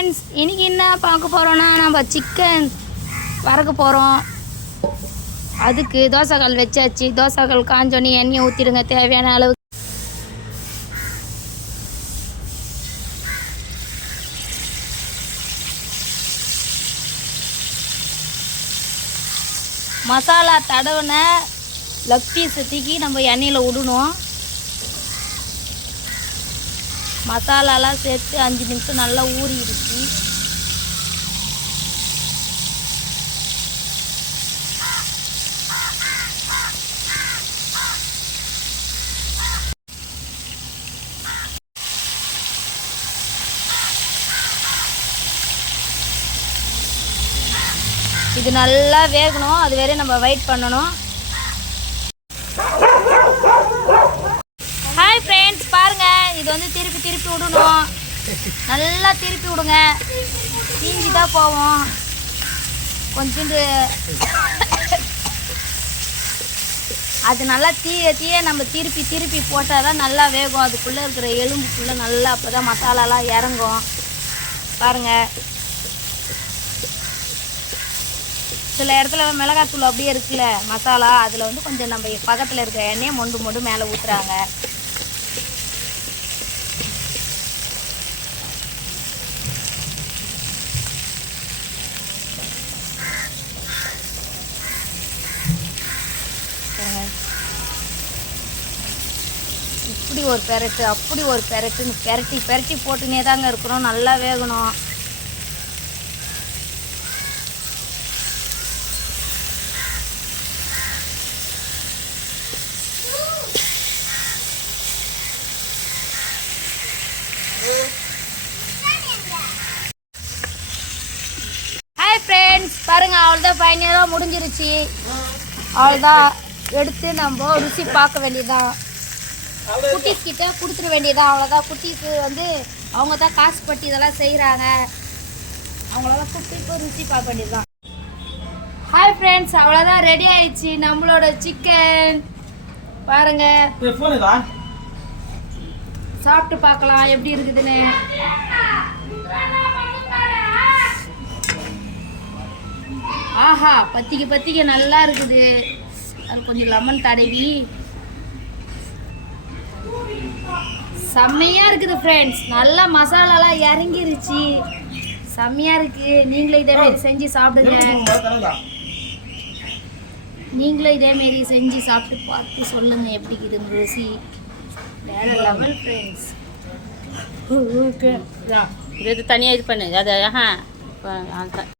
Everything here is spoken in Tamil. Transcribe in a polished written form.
ஃப்ரெண்ட்ஸ், இன்றைக்கி என்ன பார்க்க போகிறோன்னா நம்ம சிக்கன் வறுக்க போகிறோம். அதுக்கு தோசைக்கல் வச்சாச்சு. தோசைக்கல் காஞ்சோன்னே எண்ணெயை ஊற்றிடுங்க தேவையான அளவு. மசாலா தடவின லெக் பீஸை தூக்கி நம்ம எண்ணெயில் விடணும். மசாலாலாம் சேர்த்து 5 நிமிஷம் நல்லா ஊறிடுச்சு. இது நல்லா வேகணும், அது வரை நம்ம வெயிட் பண்ணணும். ஹாய் ஃப்ரெண்ட்ஸ், பாருங்கள், இது வந்து திருப்பி விடணும். நல்லா திருப்பி விடுங்க, தீஞ்சி தான் போவோம். கொஞ்சோண்டு அது நல்லா தீய நம்ம திருப்பி போட்டால் தான் நல்லா வேகும். அதுக்குள்ளே இருக்கிற எலும்புக்குள்ளே நல்லா, அப்போ தான் மசாலாலாம் இறங்கும். பாருங்கள், சில இடத்துல மிளகாத்தூள் அப்படியே இருக்குல்ல மசாலா, அதில் வந்து கொஞ்சம் நம்ம பக்கத்தில் இருக்க எண்ணெயை மொண்டு மேலே ஊற்றுறாங்க. இப்படி ஒரு பெரட்டு அப்படி ஒரு பெரட்டுன்னு பெரட்டி போட்டுனே தாங்க இருக்கிறோம். நல்லா வேகணும். ஹாய் ஃப்ரெண்ட்ஸ், பாருங்கள், அவ்வளோதான், ஃபைனலாக முடிஞ்சிருச்சு. அவ்வளோதான், எடுத்து நம்ம ருசி பார்க்க வேண்டியதான். குட்டீஸ் கிட்ட கொடுத்துட வேண்டியதான். அவ்வளோதான். குட்டீஸு வந்து அவங்க தான் காசு பட்டி இதெல்லாம் செய்கிறாங்க. அவங்களெல்லாம் கூப்பிட்டு இப்போ ருசி பார்க்க வேண்டியதுதான். ஹாய் ஃப்ரெண்ட்ஸ், அவ்வளோதான், ரெடி ஆயிடுச்சு நம்மளோட சிக்கன். பாருங்க, சாப்பிட்டு பார்க்கலாம் எப்படி இருக்குதுன்னு. ஆஹா, பத்திக்கு நல்லா இருக்குது. அது கொஞ்சம் லெமன் தடவி செம்மையாக இருக்குது ஃப்ரெண்ட்ஸ். நல்லா மசாலாலாம் இறங்கிருச்சு, செம்மையாக இருக்குது. நீங்களும் இதேமாரி செஞ்சு சாப்பிடுங்க. நீங்களும் இதேமாரி செஞ்சு சாப்பிட்டு பார்த்து சொல்லுங்கள் எப்படி இருக்குது ருசி. வேறு லெவல் ஃப்ரெண்ட்ஸ். ஓகே, இது தனியாக இது பண்ணு. அது